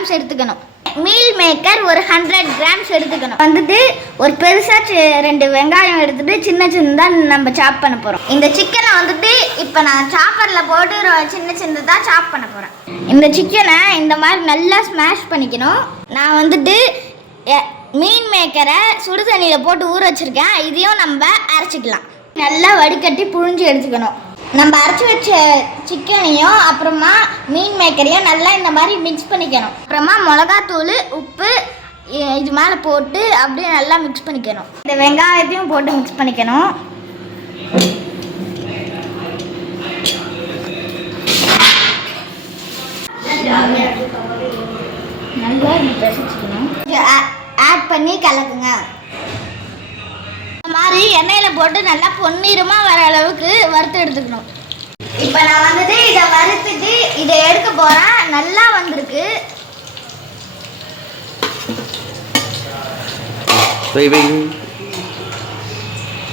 Grams எடுத்துக்கணும். Meal maker ஒரு 100 grams எடுத்துக்கணும். வந்துட்டு ஒரு பெருசாக 2 வெங்காயம் எடுத்துட்டு சின்ன சின்னதாக நம்ம சாப் பண்ண போகிறோம். இந்த சிக்கனை வந்துட்டு இப்போ நான் சாப்பரில் போட்டு சின்ன சின்னதாக சாப் பண்ண போகிறேன். இந்த சிக்கனை இந்த மாதிரி நல்லா ஸ்மாஷ் பண்ணிக்கணும். நான் வந்துட்டு மீன் மேக்கரை சுடு தண்ணியில் போட்டு ஊற வச்சுருக்கேன். இதையும் நம்ம அரைச்சிக்கலாம். நல்லா வடிகட்டி புழிஞ்சு எடுத்துக்கணும். நம்ம அரைச்சி வச்ச சிக்கனையும் அப்புறமா மீன் மேக்கரையும் நல்லா இந்த மாதிரி மிக்ஸ் பண்ணிக்கணும். அப்புறமா மிளகாத்தூள், உப்பு இது மேலே போட்டு அப்படியே நல்லா மிக்ஸ் பண்ணிக்கணும். இந்த வெங்காயத்தையும் போட்டு மிக்ஸ் பண்ணிக்கணும். நல்லா பிசைச்சிக்கணும். ஆட் பண்ணி கலக்குங்க. இந்த மாதிரி எண்ணெயில் போட்டு நல்லா பொன்னிறமாக வர அளவுக்கு வறுத்து எடுத்துக்கணும். இப்போ நான் வந்துட்டு இதை வறுத்துட்டு இதை எடுக்க போகிறேன். நல்லா வந்திருக்கு.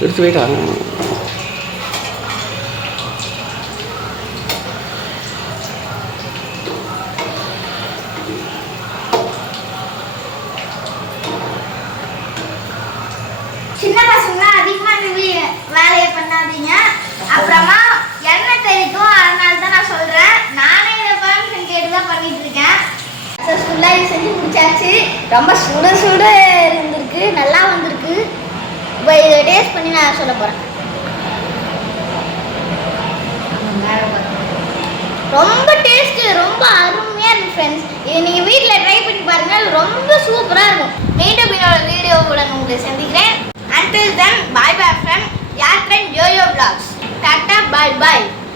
எடுத்து வைடா. சின்ன பசங்க அதிகமாக வேலையை பண்ணாதீங்க, அப்புறமா எண்ணெய் தெரிக்கும். அதனால தான் நான் சொல்கிறேன். நானே இதை பர்மிஷன் கேட்டு தான் பண்ணிட்டு இருக்கேன். சக்ஸஸ்ஃபுல்லாக இது செஞ்சு முடிச்சாச்சு. ரொம்ப சுட சுட இருந்திருக்கு, நல்லா வந்திருக்கு. இப்போ இதை டேஸ்ட் பண்ணி நான் சொல்ல போகிறேன். ரொம்ப டேஸ்ட்டு, ரொம்ப அருமையாக இருக்குது ஃப்ரெண்ட்ஸ். இது நீங்கள் வீட்டில் ட்ரை பண்ணி பாருங்கள். ரொம்ப சூப்பராக இருக்கும். மீண்டும் என்னோட வீடியோவுடன் உங்களை சந்திக்கிறேன். Until then, bye bye from your friend Yo-Yo Vlogs. Tata, bye bye.